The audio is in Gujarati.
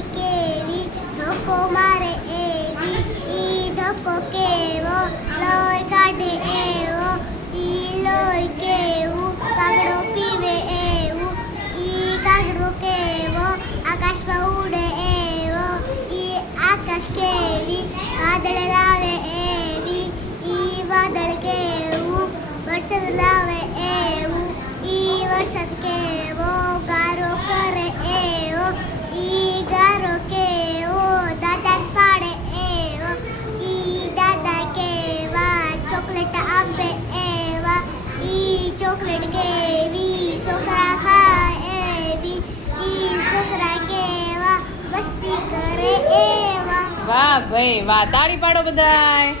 લોહી કેવી ધોકો મારે એવી ઈ ધોકો કેવો લોહી કાઢે એવો ઈ લોહી કેવું કાગડો પીવે એવું ઈ કાગડો કેવો આકાશમાં ઉડે એવો ઈ આકાશ કેવી વાદળ લાવે એવી ઈ વાદળ કેવું વરસાદ લાવે એવું ઈ વરસાદ કેવો ગારો કરે એવો ઈ ગારો કેવો દાદા પાડે એવો ઈ દાદા કેવા ચોકલેટ આપે એવા ઈ ચોકલેટ કેવી છોકરા ખાય એવી ઈ છોકરા કેવા મસ્તી કરે એવા. વાહ ભાઈ વાહ, તાળી પાડો બધાય.